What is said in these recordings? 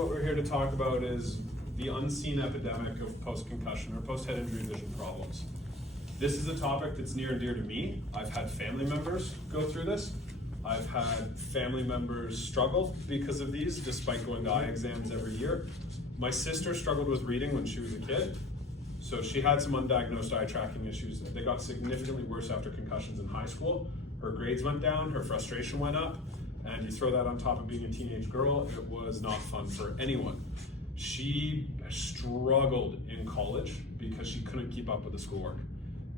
what we're here to talk about is the unseen epidemic of post-concussion or post-head injury vision problems. This is a topic that's near and dear to me. I've had family members go through this. I've had family members struggle because of these, despite going to eye exams every year. My sister struggled with reading when she was a kid, so she had some undiagnosed eye tracking issues. They got significantly worse after concussions in high school. Her grades went down, her frustration went up, and you throw that on top of being a teenage girl, it was not fun for anyone. She struggled in college because she couldn't keep up with the schoolwork.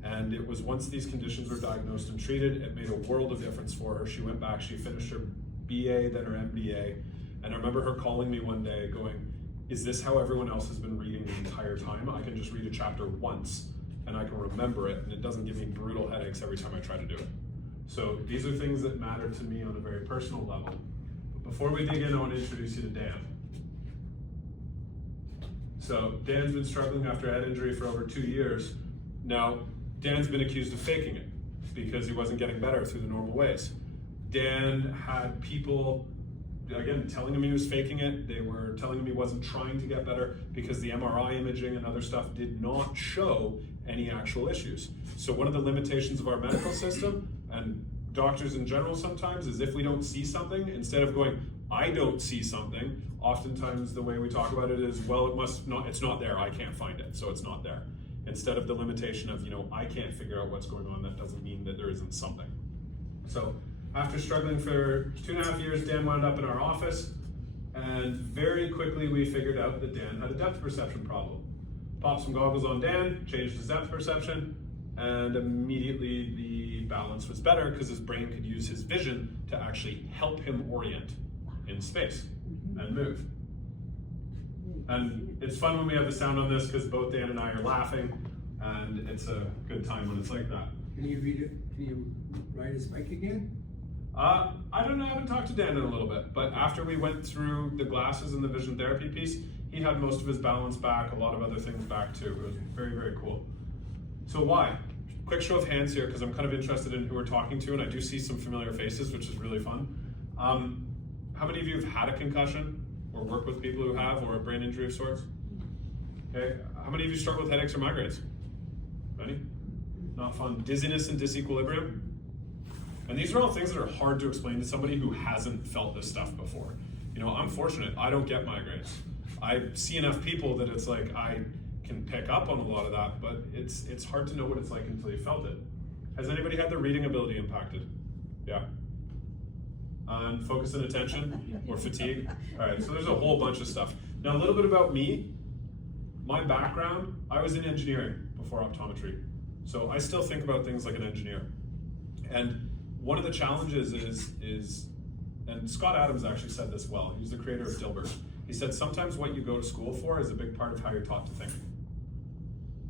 And it was once these conditions were diagnosed and treated, it made a world of difference for her. She went back, she finished her BA, then her MBA. And I remember her calling me one day going, is this how everyone else has been reading the entire time? I can just read a chapter once and I can remember it, and it doesn't give me brutal headaches every time I try to do it. So these are things that matter to me on a very personal level. But before we dig in, I want to introduce you to Dan. So Dan's been struggling after a head injury for over 2 years. Now, Dan's been accused of faking it because he wasn't getting better through the normal ways. Dan had people, again, telling him he was faking it. They were telling him he wasn't trying to get better because the MRI imaging and other stuff did not show any actual issues. So one of the limitations of our medical system, and doctors in general sometimes, is if we don't see something, instead of going, I don't see something, oftentimes the way we talk about it is, well, it's not there, I can't find it, so it's not there. Instead of the limitation of, I can't figure out what's going on, that doesn't mean that there isn't something. So after struggling for 2.5 years, Dan wound up in our office, and very quickly we figured out that Dan had a depth perception problem. Popped some goggles on Dan, changed his depth perception, and immediately the balance was better because his brain could use his vision to actually help him orient in space and move. And it's fun when we have the sound on this because both Dan and I are laughing, and it's a good time when it's like that. Can you read it? Can you ride his bike again? I don't know, I haven't talked to Dan in a little bit, but after we went through the glasses and the vision therapy piece, he had most of his balance back, a lot of other things back too. It was very, very cool. So why? Quick show of hands here because I'm kind of interested in who we're talking to, and I do see some familiar faces, which is really fun. How many of you have had a concussion or work with people who have, or a brain injury of sorts? Okay, how many of you struggle with headaches or migraines? Any? Not fun. Dizziness and disequilibrium? And these are all things that are hard to explain to somebody who hasn't felt this stuff before. I'm fortunate, I don't get migraines. I see enough people that it's like I can pick up on a lot of that, but it's hard to know what it's like until you felt it. Has anybody had their reading ability impacted? Yeah. And focus and attention or fatigue? All right, so there's a whole bunch of stuff. Now a little bit about me. My background, I was in engineering before optometry. So I still think about things like an engineer. And one of the challenges is, and Scott Adams actually said this well, he's the creator of Dilbert. He said, sometimes what you go to school for is a big part of how you're taught to think.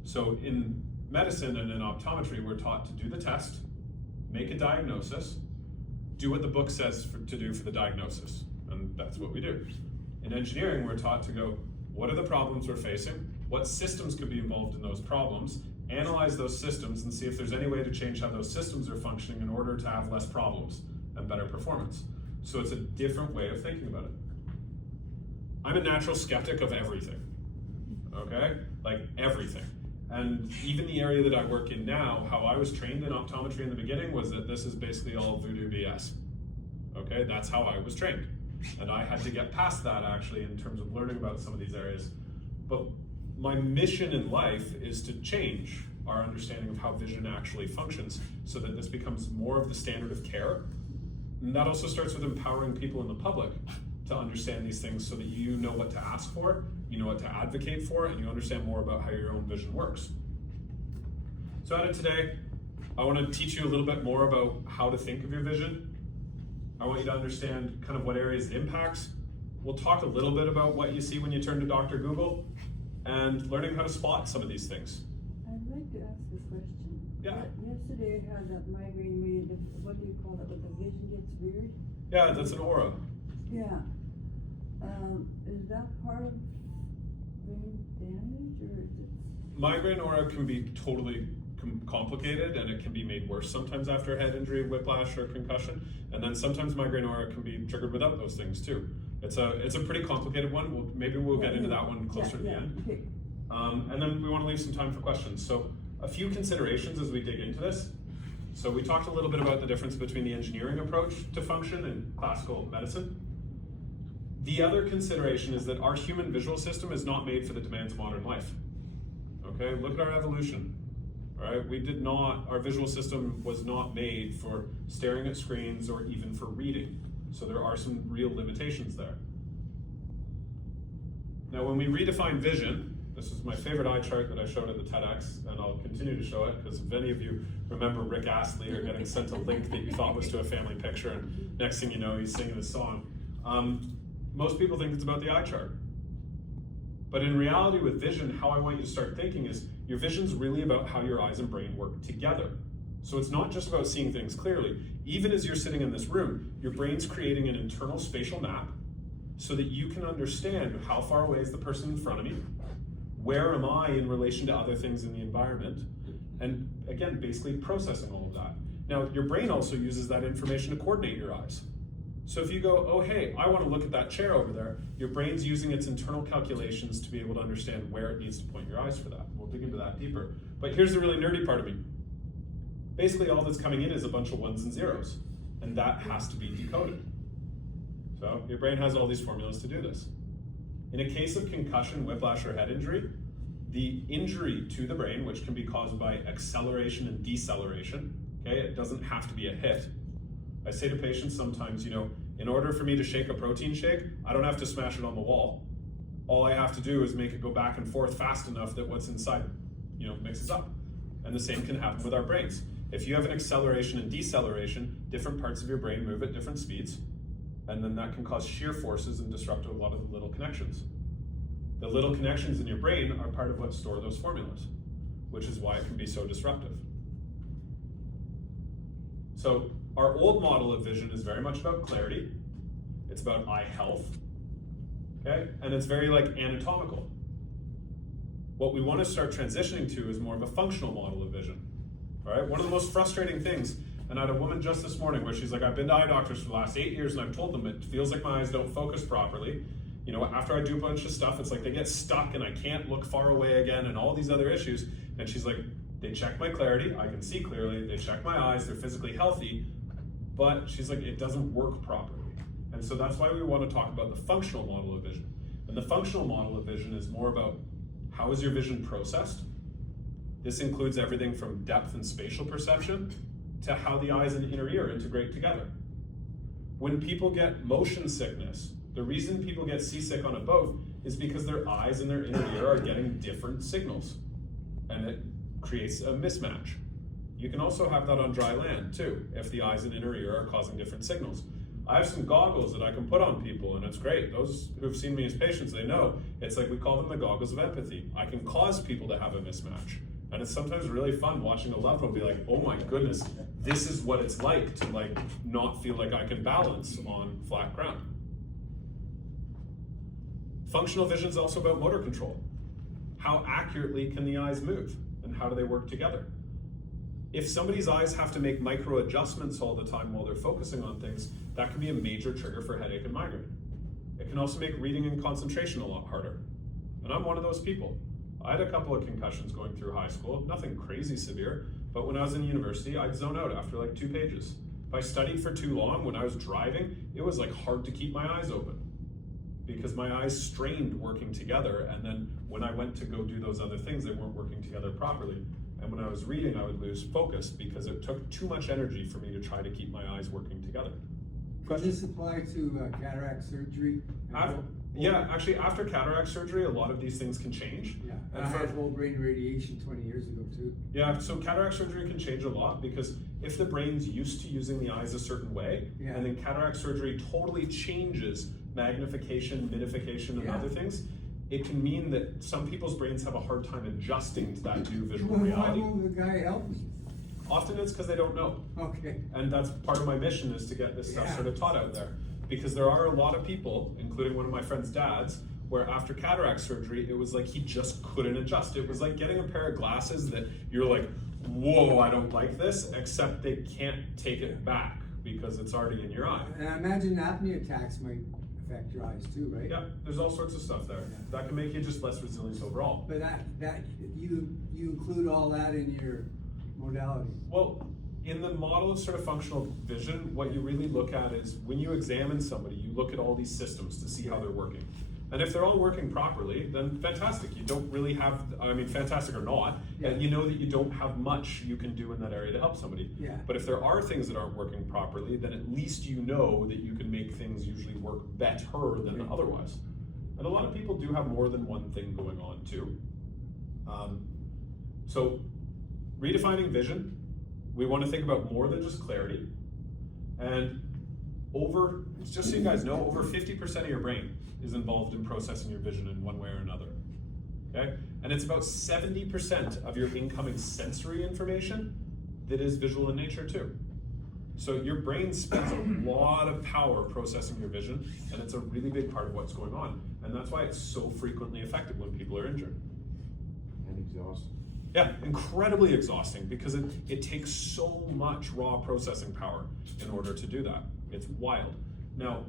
So in medicine and in optometry, we're taught to do the test, make a diagnosis, do what the book says to do for the diagnosis, and that's what we do. In engineering, we're taught to go, what are the problems we're facing? What systems could be involved in those problems? Analyze those systems and see if there's any way to change how those systems are functioning in order to have less problems and better performance. So it's a different way of thinking about it. I'm a natural skeptic of everything, okay? Like everything. And even the area that I work in now, how I was trained in optometry in the beginning was that this is basically all voodoo BS. Okay, that's how I was trained. And I had to get past that actually in terms of learning about some of these areas. But my mission in life is to change our understanding of how vision actually functions so that this becomes more of the standard of care. And that also starts with empowering people in the public to understand these things so that you know what to ask for, you know what to advocate for, and you understand more about how your own vision works. So out of today, I want to teach you a little bit more about how to think of your vision. I want you to understand kind of what areas it impacts. We'll talk a little bit about what you see when you turn to Dr. Google and learning how to spot some of these things. I'd like to ask a question. Yeah. Yesterday I had that migraine where what do you call it, when the vision gets weird? Yeah, that's an aura. Yeah. Is that part of brain damage or is it? Migraine aura can be totally complicated, and it can be made worse sometimes after a head injury, whiplash, or concussion. And then sometimes migraine aura can be triggered without those things too. It's a pretty complicated one. Maybe we'll get into that one closer to the end. Okay. And then we want to leave some time for questions. So a few considerations as we dig into this. So we talked a little bit about the difference between the engineering approach to function and classical medicine. The other consideration is that our human visual system is not made for the demands of modern life. Okay, look at our evolution. All right, our visual system was not made for staring at screens or even for reading. So there are some real limitations there. Now, when we redefine vision, this is my favorite eye chart that I showed at the TEDx, and I'll continue to show it because if any of you remember Rick Astley or getting sent a link that you thought was to a family picture, and next thing you know, he's singing this song. Most people think it's about the eye chart. But in reality with vision, how I want you to start thinking is your vision's really about how your eyes and brain work together. So it's not just about seeing things clearly. Even as you're sitting in this room, your brain's creating an internal spatial map so that you can understand how far away is the person in front of me, where am I in relation to other things in the environment, and again, basically processing all of that. Now, your brain also uses that information to coordinate your eyes. So if you go, oh hey, I want to look at that chair over there, your brain's using its internal calculations to be able to understand where it needs to point your eyes for that. We'll dig into that deeper. But here's the really nerdy part of me. Basically all that's coming in is a bunch of ones and zeros, and that has to be decoded. So your brain has all these formulas to do this. In a case of concussion, whiplash, or head injury, the injury to the brain, which can be caused by acceleration and deceleration, okay, it doesn't have to be a hit. I say to patients sometimes, in order for me to shake a protein shake, I don't have to smash it on the wall. All I have to do is make it go back and forth fast enough that what's inside, mixes up. And the same can happen with our brains. If you have an acceleration and deceleration, different parts of your brain move at different speeds, and then that can cause shear forces and disrupt a lot of the little connections. The little connections in your brain are part of what store those formulas, which is why it can be so disruptive. So our old model of vision is very much about clarity. It's about eye health, okay? And it's very anatomical. What we want to start transitioning to is more of a functional model of vision, all right? One of the most frustrating things, and I had a woman just this morning where she's like, I've been to eye doctors for the last 8 years and I've told them it feels like my eyes don't focus properly. After I do a bunch of stuff, it's like they get stuck and I can't look far away again and all these other issues. And she's like, they check my clarity, I can see clearly, they check my eyes, they're physically healthy, but she's like, it doesn't work properly. And so that's why we want to talk about the functional model of vision. And the functional model of vision is more about how is your vision processed? This includes everything from depth and spatial perception to how the eyes and inner ear integrate together. When people get motion sickness, the reason people get seasick on a boat is because their eyes and their inner ear are getting different signals, and it creates a mismatch. You can also have that on dry land too, if the eyes and inner ear are causing different signals. I have some goggles that I can put on people, and it's great. Those who've seen me as patients, they know. It's like we call them the goggles of empathy. I can cause people to have a mismatch. And it's sometimes really fun watching a loved one be like, oh my goodness, this is what it's like to not feel like I can balance on flat ground. Functional vision is also about motor control. How accurately can the eyes move, and how do they work together? If somebody's eyes have to make micro adjustments all the time while they're focusing on things, that can be a major trigger for headache and migraine. It can also make reading and concentration a lot harder. And I'm one of those people. I had a couple of concussions going through high school, nothing crazy severe, but when I was in university, I'd zone out after 2 pages. If I studied for too long when I was driving, it was hard to keep my eyes open because my eyes strained working together, and then when I went to go do those other things, they weren't working together properly. And when I was reading, I would lose focus because it took too much energy for me to try to keep my eyes working together. Does this apply to cataract surgery? Yeah, actually after cataract surgery, a lot of these things can change. Yeah, And I had whole brain radiation 20 years ago too. Yeah, so cataract surgery can change a lot because if the brain's used to using the eyes a certain way, Yeah. and then cataract surgery totally changes magnification, minification, and Yeah. other things, it can mean that some people's brains have a hard time adjusting to that new visual Well, why reality. won't the guy help me? Often it's because they don't know. Okay. And that's part of my mission, is to get this stuff Yeah. sort of taught out there. Because there are a lot of people, including one of my friend's dads, where after cataract surgery, it was like he just couldn't adjust. It was like getting a pair of glasses that you're like, whoa, I don't like this, except they can't take it back because it's already in your eye. And I imagine apnea attacks might affect your eyes too, right? Yeah, there's all sorts of stuff there. Yeah. That can make you just less resilient overall. But you include all that in your modality. Well, in the model of sort of functional vision, what you really look at is when you examine somebody, you look at all these systems to see how they're working. And if they're all working properly, then fantastic. You don't really have, I mean, fantastic or not, Yeah. and you know that you don't have much you can do in that area to help somebody. Yeah. But if there are things that aren't working properly, then at least you know that you can make things usually work better than Yeah. otherwise. And a lot of people do have more than one thing going on too. So redefining vision, we want to think about more than just clarity. And just so you guys know, over 50% of your brain is involved in processing your vision in one way or another. Okay? And it's about 70% of your incoming sensory information that is visual in nature too. So your brain spends a lot of power processing your vision, and it's a really big part of what's going on. And that's why it's so frequently affected when people are injured. And exhausting. Yeah, incredibly exhausting because it takes so much raw processing power in order to do that. It's wild. Now,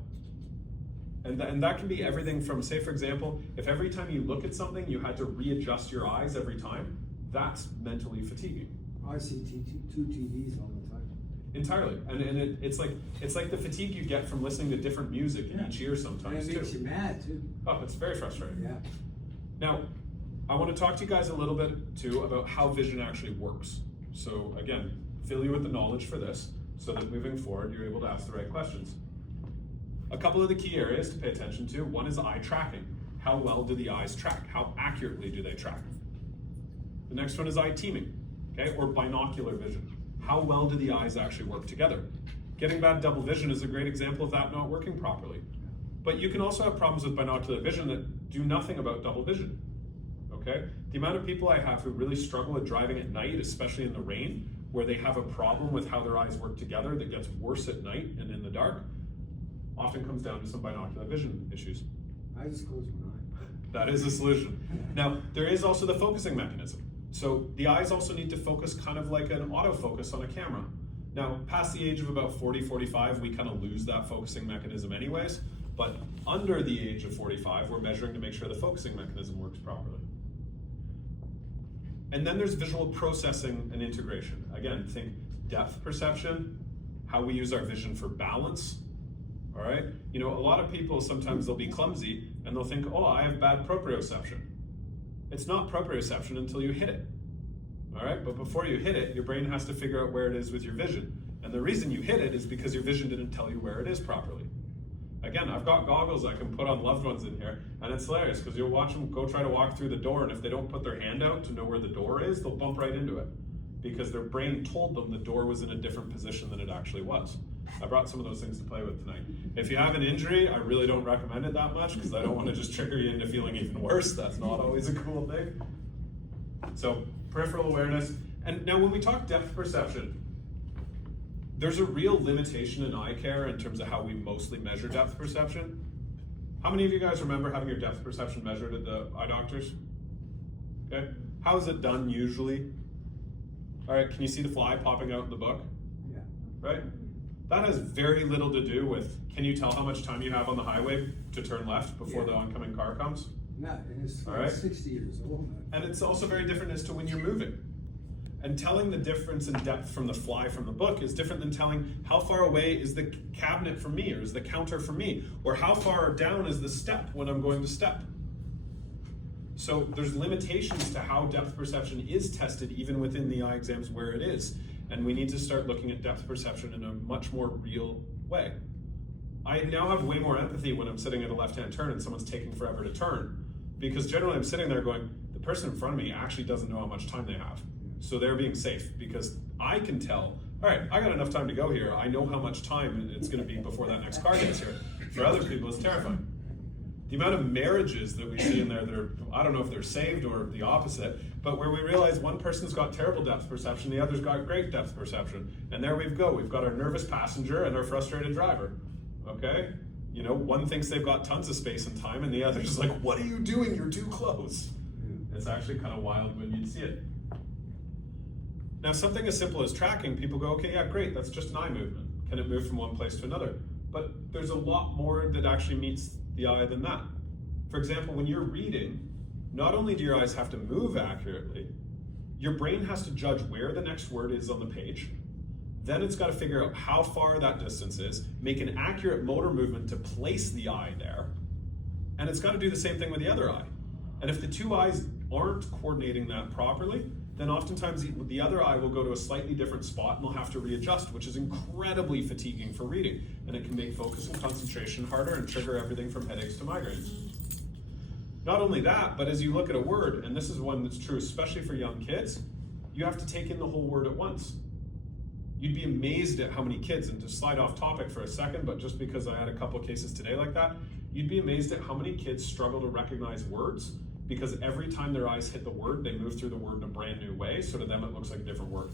and that can be everything from, say for example, if every time you look at something you had to readjust your eyes every time, that's mentally fatiguing. I see two TVs all the time. Entirely, and it's like the fatigue you get from listening to different music in each ear And sometimes it makes too. you mad too. Oh, it's very frustrating. Yeah. Now, I want to talk to you guys a little bit too about how vision actually works. So again, fill you with the knowledge for this so that moving forward you're able to ask the right questions. A couple of the key areas to pay attention to. One is eye tracking. How well do the eyes track? How accurately do they track? The next one is eye teaming, okay, or binocular vision. How well do the eyes actually work together? Getting bad double vision is a great example of that not working properly. But you can also have problems with binocular vision that do nothing about double vision. Okay? The amount of people I have who really struggle with driving at night, especially in the rain, where they have a problem with how their eyes work together that gets worse at night and in the dark, often comes down to some binocular vision issues. I just close one eye. That is a solution. Now, there is also the focusing mechanism. So the eyes also need to focus kind of like an autofocus on a camera. Now, past the age of about 40, 45, we kind of lose that focusing mechanism anyways, but under the age of 45, we're measuring to make sure the focusing mechanism works properly. And then there's visual processing and integration. Again, think depth perception, how we use our vision for balance, all right? You know, a lot of people, sometimes they'll be clumsy and they'll think, oh, I have bad proprioception. It's not proprioception until you hit it, all right? But before you hit it, your brain has to figure out where it is with your vision. And the reason you hit it is because your vision didn't tell you where it is properly. Again, I've got goggles I can put on loved ones in here, and it's hilarious because you'll watch them go try to walk through the door, and if they don't put their hand out to know where the door is, they'll bump right into it because their brain told them the door was in a different position than it actually was. I brought some of those things to play with tonight. If you have an injury, I really don't recommend it that much because I don't want to just trigger you into feeling even worse. That's not always a cool thing. So, peripheral awareness. And now when we talk depth perception, there's a real limitation in eye care in terms of how we mostly measure depth perception. How many of you guys remember having your depth perception measured at the eye doctors? Okay, how is it done usually? All right, can you see the fly popping out in the book? Yeah. Right? That has very little to do with, can you tell how much time you have on the highway to turn left before Yeah. the oncoming car comes? No, and it's All right. 60 years old now. And it's also very different as to when you're moving. And telling the difference in depth from the fly from the book is different than telling how far away is the cabinet from me, or is the counter from me, or how far down is the step when I'm going to step. So there's limitations to how depth perception is tested even within the eye exams where it is. And we need to start looking at depth perception in a much more real way. I now have way more empathy when I'm sitting at a left-hand turn and someone's taking forever to turn, because generally I'm sitting there going, the person in front of me actually doesn't know how much time they have. So they're being safe because I can tell, all right, I got enough time to go here. I know how much time it's going to be before that next car gets here. For other people, it's terrifying. The amount of marriages that we see in there that are, I don't know if they're saved or the opposite, but where we realize one person's got terrible depth perception, the other's got great depth perception. And there we go. We've got our nervous passenger and our frustrated driver. Okay? You know, one thinks they've got tons of space and time, and the other's like, what are you doing? You're too close. It's actually kind of wild when you'd see it. Now, something as simple as tracking, people go, okay, yeah, great, that's just an eye movement. Can it move from one place to another? but there's a lot more that actually meets the eye than that. For example, when you're reading, not only do your eyes have to move accurately, your brain has to judge where the next word is on the page. Then it's got to figure out how far that distance is, make an accurate motor movement to place the eye there, and it's got to do the same thing with the other eye. And if the two eyes aren't coordinating that properly, then oftentimes the other eye will go to a slightly different spot and they'll have to readjust, which is incredibly fatiguing for reading. And it can make focus and concentration harder and trigger everything from headaches to migraines. Not only that, but as you look at a word, and this is one that's true especially for young kids, you have to take in the whole word at once. You'd be amazed at how many kids, and to slide off topic for a second, but just because I had a couple cases today like that, you'd be amazed at how many kids struggle to recognize words because every time their eyes hit the word, they move through the word in a brand new way, so to them it looks like a different word.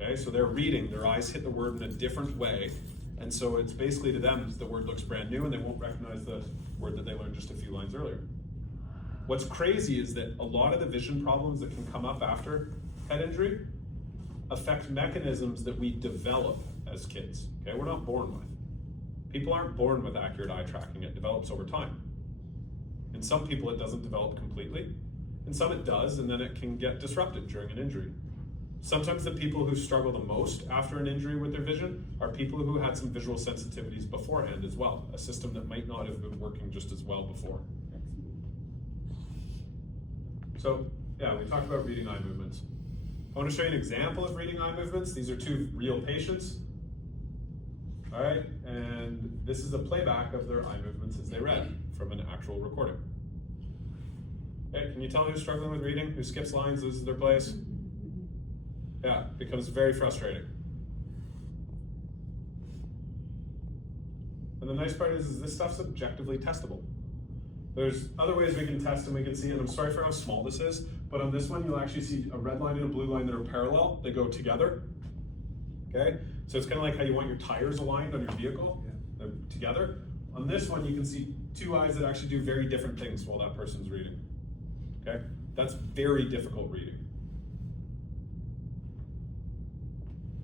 Okay, so they're reading, their eyes hit the word in a different way, and so it's basically to them, the word looks brand new and they won't recognize the word that they learned just a few lines earlier. What's crazy is that a lot of the vision problems that can come up after head injury affect mechanisms that we develop as kids, okay, we're not born with. People aren't born with accurate eye tracking, it develops over time. In some people it doesn't develop completely, in some it does, and then it can get disrupted during an injury. Sometimes the people who struggle the most after an injury with their vision are people who had some visual sensitivities beforehand as well, a system that might not have been working just as well before. So, yeah, we talked about reading eye movements. I want to show you an example of reading eye movements. These are two real patients. All right, and this is a playback of their eye movements as they read from an actual recording. Okay, can you tell who's struggling with reading, who skips lines, loses their place? Yeah, it becomes very frustrating. And the nice part is this stuff's objectively testable. There's other ways we can test and we can see, and I'm sorry for how small this is, but on this one you'll actually see a red line and a blue line that are parallel, they go together. Okay, so it's kind of like how you want your tires aligned on your vehicle, they're together. On this one you can see two eyes that actually do very different things while that person's reading. Okay, that's very difficult reading.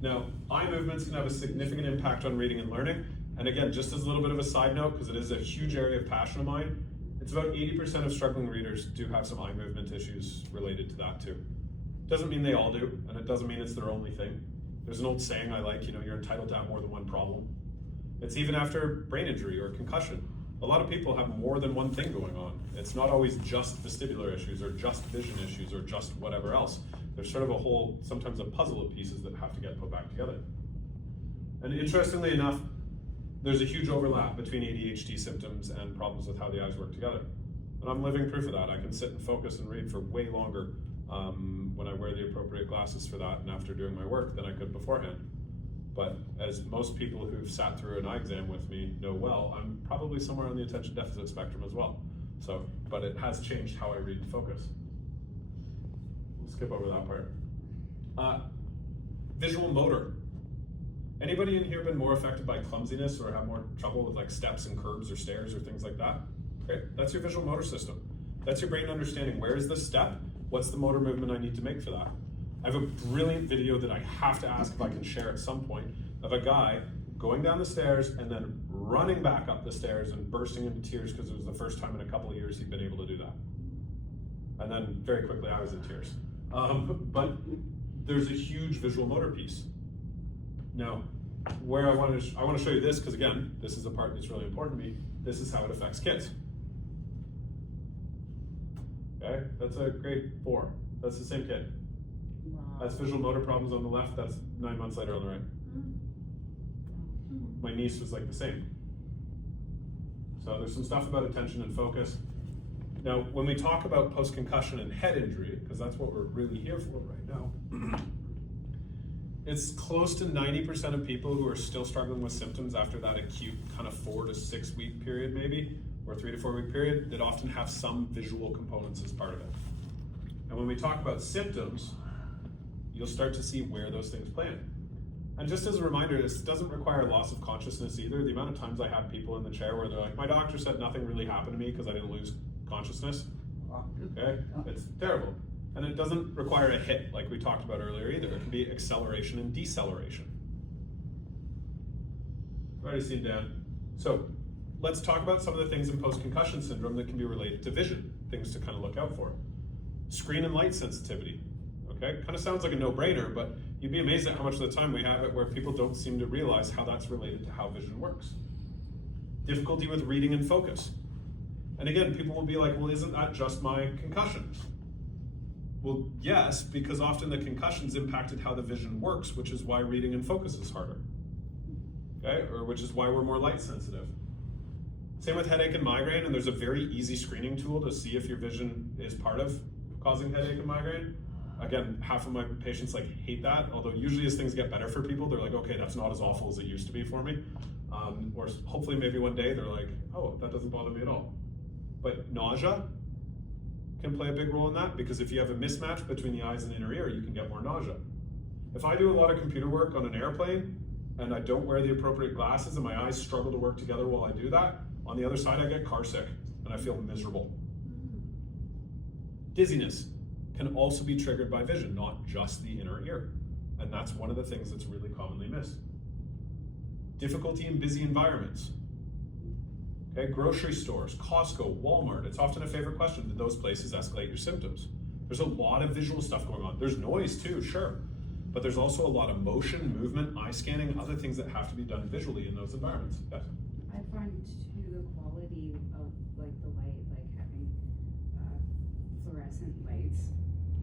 Now, eye movements can have a significant impact on reading and learning. And again, just as a little bit of a side note, because it is a huge area of passion of mine, it's about 80% of struggling readers do have some eye movement issues related to that too. Doesn't mean they all do, and it doesn't mean it's their only thing. There's an old saying I like, you're entitled to have more than one problem. It's even after brain injury or concussion. A lot of people have more than one thing going on. It's not always just vestibular issues or just vision issues or just whatever else. There's sort of a whole, sometimes a puzzle of pieces that have to get put back together. And interestingly enough, there's a huge overlap between ADHD symptoms and problems with how the eyes work together. And I'm living proof of that. I can sit and focus and read for way longer when I wear the appropriate glasses for that and after doing my work than I could beforehand. But as most people who've sat through an eye exam with me know well, I'm probably somewhere on the attention deficit spectrum as well. So, but it has changed how I read and focus. We'll skip over that part. Visual motor. Anybody in here been more affected by clumsiness or have more trouble with like steps and curbs or stairs or things like that? Okay, that's your visual motor system. That's your brain understanding where is the step, what's the motor movement I need to make for that. I have a brilliant video that I have to ask if I can share at some point of a guy going down the stairs and then running back up the stairs and bursting into tears because it was the first time in a couple of years he'd been able to do that. And then very quickly I was in tears. But there's a huge visual motor piece. Now, where I want to show you this, because again, this is the part that's really important to me. This is how it affects kids. Okay, that's a grade 4. That's the same kid. Wow. That's visual motor problems on the left. That's 9 months later on the right. My niece was like the same. So there's some stuff about attention and focus. Now, when we talk about post-concussion and head injury, because that's what we're really here for right now, it's close to 90% of people who are still struggling with symptoms after that acute kind of 4 to 6 week period maybe, or 3 to 4 week period, that often have some visual components as part of it. And when we talk about symptoms, you'll start to see where those things play in. And just as a reminder, this doesn't require loss of consciousness either. The amount of times I have people in the chair where they're like, my doctor said nothing really happened to me because I didn't lose consciousness. Okay, it's terrible. And it doesn't require a hit like we talked about earlier either. It can be acceleration and deceleration. Already seen Dan. So let's talk about some of the things in post-concussion syndrome that can be related to vision, things to kind of look out for. Screen and light sensitivity, okay? Kind of sounds like a no-brainer, but you'd be amazed at how much of the time we have it where people don't seem to realize how that's related to how vision works. Difficulty with reading and focus. And again, people will be like, well, isn't that just my concussion? Well, yes, because often the concussions impacted how the vision works, which is why reading and focus is harder. Okay, or which is why we're more light sensitive. Same with headache and migraine, and there's a very easy screening tool to see if your vision is part of causing headache and migraine. Again, half of my patients hate that, although usually as things get better for people, they're like, okay, that's not as awful as it used to be for me. Or hopefully maybe one day they're like, oh, that doesn't bother me at all. But nausea can play a big role in that, because if you have a mismatch between the eyes and inner ear, you can get more nausea. If I do a lot of computer work on an airplane and I don't wear the appropriate glasses and my eyes struggle to work together while I do that, on the other side I get car sick and I feel miserable. Dizziness can also be triggered by vision, not just the inner ear. And that's one of the things that's really commonly missed. Difficulty in busy environments. Okay, grocery stores, Costco, Walmart, it's often a favorite question. Did those places escalate your symptoms? There's a lot of visual stuff going on. There's noise too, sure. But there's also a lot of motion, movement, eye scanning, other things that have to be done visually in those environments. Yes? I find too the quality of the light, having fluorescent lights,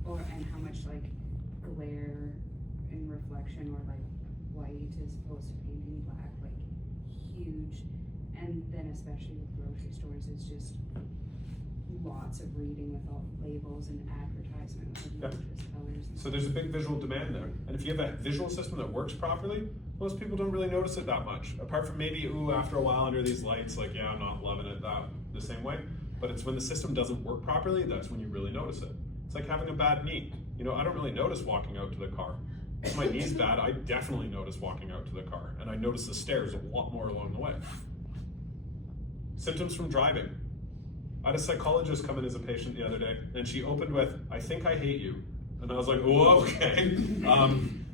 and how much glare and reflection or white as opposed to painting black, huge. And then especially with grocery stores, it's just lots of reading with all labels and advertisement with obnoxious colors. So there's a big visual demand there. And if you have a visual system that works properly, most people don't really notice it that much. Apart from maybe, after a while under these lights, yeah, I'm not loving it the same way. But it's when the system doesn't work properly, that's when you really notice it. It's like having a bad knee. I don't really notice walking out to the car. If my knee's bad, I definitely notice walking out to the car. And I notice the stairs a lot more along the way. Symptoms from driving. I had a psychologist come in as a patient the other day, and she opened with, "I think I hate you." And I was like, "Whoa, okay."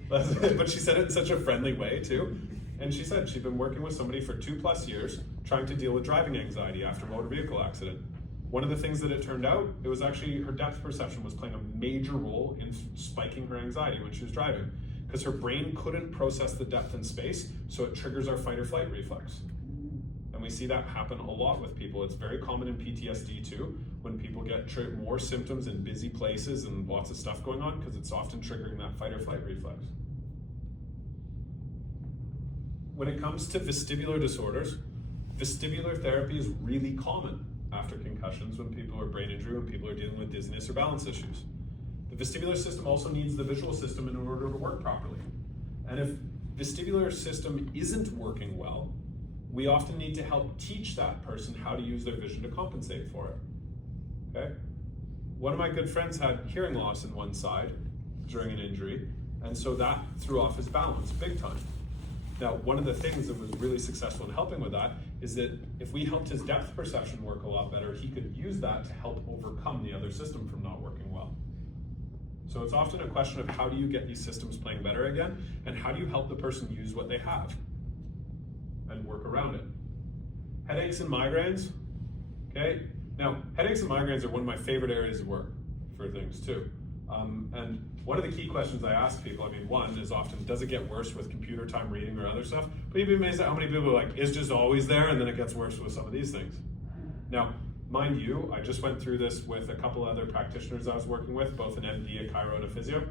But she said it in such a friendly way too. And she said she'd been working with somebody for 2+ years, trying to deal with driving anxiety after a motor vehicle accident. One of the things that it turned out, it was actually her depth perception was playing a major role in spiking her anxiety when she was driving, because her brain couldn't process the depth and space, so it triggers our fight or flight reflex. And we see that happen a lot with people. It's very common in PTSD too, when people get more symptoms in busy places and lots of stuff going on, because it's often triggering that fight or flight reflex. When it comes to vestibular disorders, vestibular therapy is really common after concussions, when people are brain injury, when people are dealing with dizziness or balance issues. The vestibular system also needs the visual system in order to work properly. And if vestibular system isn't working well, we often need to help teach that person how to use their vision to compensate for it. Okay? One of my good friends had hearing loss in one side during an injury, and so that threw off his balance big time. Now, one of the things that was really successful in helping with that is that if we helped his depth perception work a lot better, he could use that to help overcome the other system from not working well. So it's often a question of how do you get these systems playing better again, and how do you help the person use what they have and work around it. Headaches and migraines, okay? Now, headaches and migraines are one of my favorite areas of work for things too. And one of the key questions I ask people, one is often, does it get worse with computer time reading or other stuff? But you'd be amazed at how many people are like, it's just always there, and then it gets worse with some of these things. Now, mind you, I just went through this with a couple other practitioners I was working with, both an MD, a chiro, and a physio.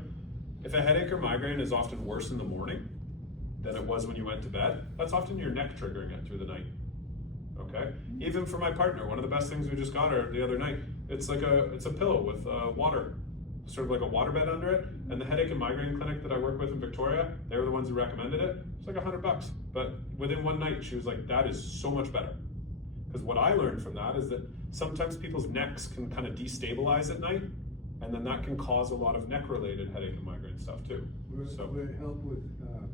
If a headache or migraine is often worse in the morning than it was when you went to bed, that's often your neck triggering it through the night. Okay? Even for my partner, one of the best things we just got her the other night, it's a pillow with water, sort of like a waterbed under it. And the headache and migraine clinic that I work with in Victoria, they were the ones who recommended it. It's like $100. But within one night, she was like, that is so much better. Because what I learned from that is that sometimes people's necks can kind of destabilize at night, and then that can cause a lot of neck-related headache and migraine stuff too. Would it help with, that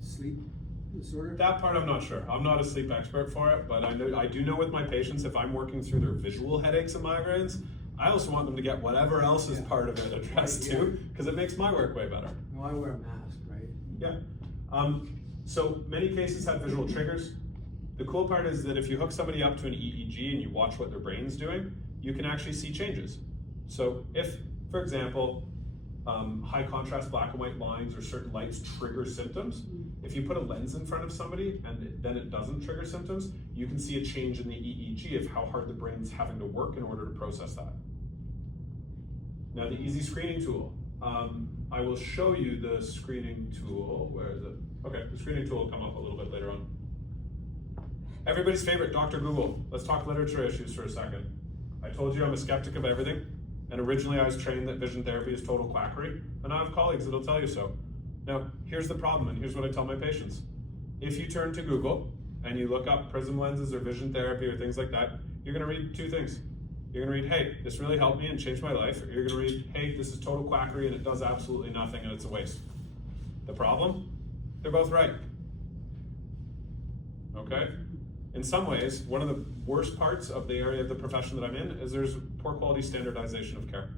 sleep disorder? That part I'm not sure. I'm not a sleep expert for it, but I do know with my patients, if I'm working through their visual headaches and migraines, I also want them to get whatever else is part of it addressed too, because it makes my work way better. No, I wear a mask, right? Yeah. So many cases have visual triggers. The cool part is that if you hook somebody up to an EEG and you watch what their brain's doing, you can actually see changes. So if, for example, high contrast black and white lines or certain lights trigger symptoms, if you put a lens in front of somebody and then it doesn't trigger symptoms, you can see a change in the EEG of how hard the brain's having to work in order to process that. Now the easy screening tool. I will show you the screening tool. Where is it? Okay, the screening tool will come up a little bit later on. Everybody's favorite, Dr. Google. Let's talk literature issues for a second. I told you I'm a skeptic of everything, and originally I was trained that vision therapy is total quackery, and I have colleagues that'll tell you so. Now, here's the problem, and here's what I tell my patients. If you turn to Google and you look up prism lenses or vision therapy or things like that, you're gonna read two things. You're gonna read, hey, this really helped me and changed my life, or you're gonna read, hey, this is total quackery and it does absolutely nothing and it's a waste. The problem? They're both right. Okay? In some ways, one of the worst parts of the area of the profession that I'm in is there's poor quality standardization of care,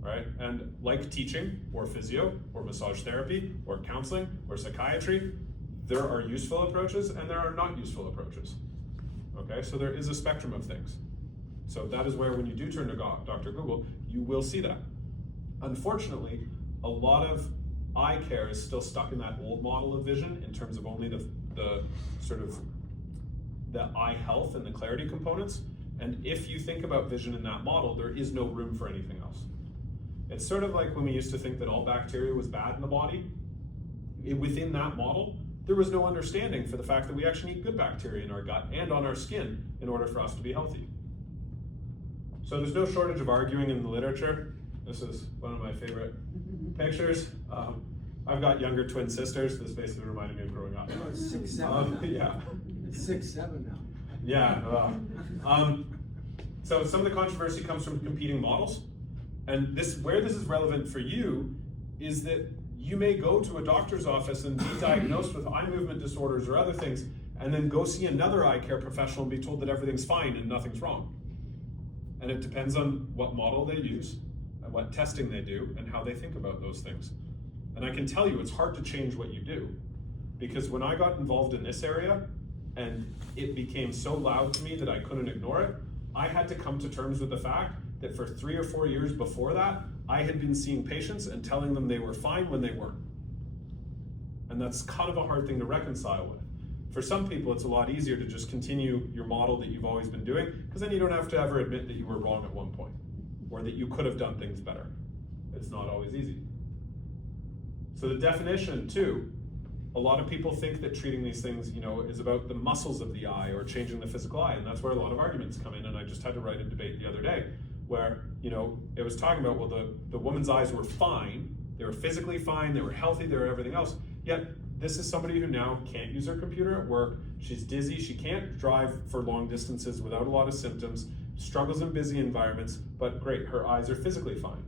right? And like teaching or physio or massage therapy or counseling or psychiatry, there are useful approaches and there are not useful approaches, okay? So there is a spectrum of things. So that is where when you do turn to Dr. Google, you will see that. Unfortunately, a lot of eye care is still stuck in that old model of vision in terms of only the sort of the eye health and the clarity components. And if you think about vision in that model, there is no room for anything else. It's sort of like when we used to think that all bacteria was bad in the body. Within that model, there was no understanding for the fact that we actually need good bacteria in our gut and on our skin in order for us to be healthy. So there's no shortage of arguing in the literature. This is one of my favorite pictures. I've got younger twin sisters. This basically reminded me of growing up. Oh, it's 6, 7 now. Yeah. It's 6, 7 now. Yeah. So some of the controversy comes from competing models. And where this is relevant for you is that you may go to a doctor's office and be diagnosed with eye movement disorders or other things, and then go see another eye care professional and be told that everything's fine and nothing's wrong. And it depends on what model they use, and what testing they do, and how they think about those things. And I can tell you, it's hard to change what you do. Because when I got involved in this area, and it became so loud to me that I couldn't ignore it, I had to come to terms with the fact that for 3 or 4 years before that, I had been seeing patients and telling them they were fine when they weren't. And that's kind of a hard thing to reconcile with. For some people, it's a lot easier to just continue your model that you've always been doing, because then you don't have to ever admit that you were wrong at one point, or that you could have done things better. It's not always easy. So the definition too, a lot of people think that treating these things, is about the muscles of the eye or changing the physical eye, and that's where a lot of arguments come in. And I just had to write a debate the other day where, it was talking about, well, the woman's eyes were fine, they were physically fine, they were healthy, they were everything else, yet this is somebody who now can't use her computer at work, she's dizzy, she can't drive for long distances without a lot of symptoms, struggles in busy environments, but great, her eyes are physically fine.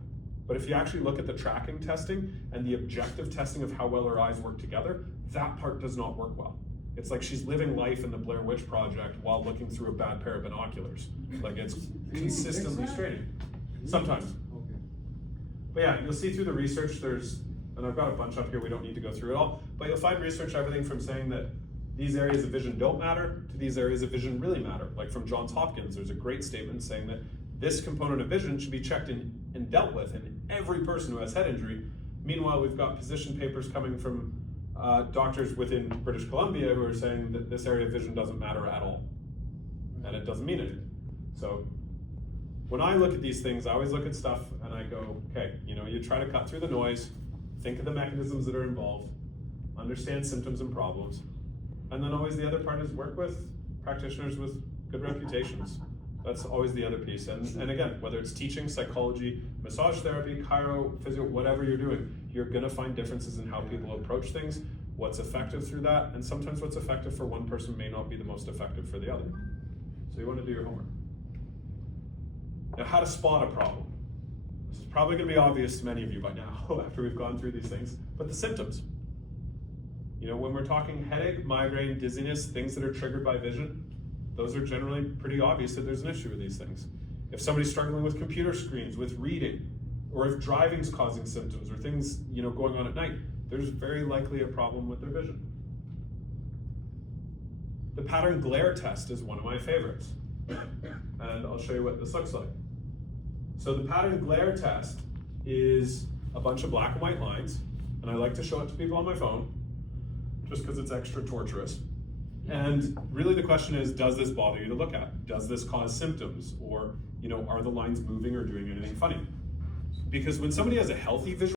But if you actually look at the tracking testing and the objective testing of how well her eyes work together, that part does not work well. It's like she's living life in the Blair Witch Project while looking through a bad pair of binoculars. Like it's consistently straining. Sometimes. Okay. But yeah, you'll see through the research and I've got a bunch up here, we don't need to go through it all, but you'll find research everything from saying that these areas of vision don't matter to these areas of vision really matter. Like from Johns Hopkins, there's a great statement saying that this component of vision should be checked in and dealt with in every person who has head injury. Meanwhile, we've got position papers coming from doctors within British Columbia who are saying that this area of vision doesn't matter at all, and it doesn't mean anything. So when I look at these things, I always look at stuff and I go, okay, you try to cut through the noise, think of the mechanisms that are involved, understand symptoms and problems, and then always the other part is work with practitioners with good reputations. That's always the other piece. And again, whether it's teaching, psychology, massage therapy, chiro, physio, whatever you're doing, you're gonna find differences in how people approach things, what's effective through that, and sometimes what's effective for one person may not be the most effective for the other. So you wanna do your homework. Now, how to spot a problem. This is probably gonna be obvious to many of you by now after we've gone through these things, but the symptoms. When we're talking headache, migraine, dizziness, things that are triggered by vision, those are generally pretty obvious that there's an issue with these things. If somebody's struggling with computer screens, with reading, or if driving's causing symptoms or things, going on at night, there's very likely a problem with their vision. The pattern glare test is one of my favorites. And I'll show you what this looks like. So the pattern glare test is a bunch of black and white lines, and I like to show it to people on my phone, just because it's extra torturous. And really the question is, does this bother you to look at? Does this cause symptoms? Or, are the lines moving or doing anything funny? Because when somebody has a healthy visual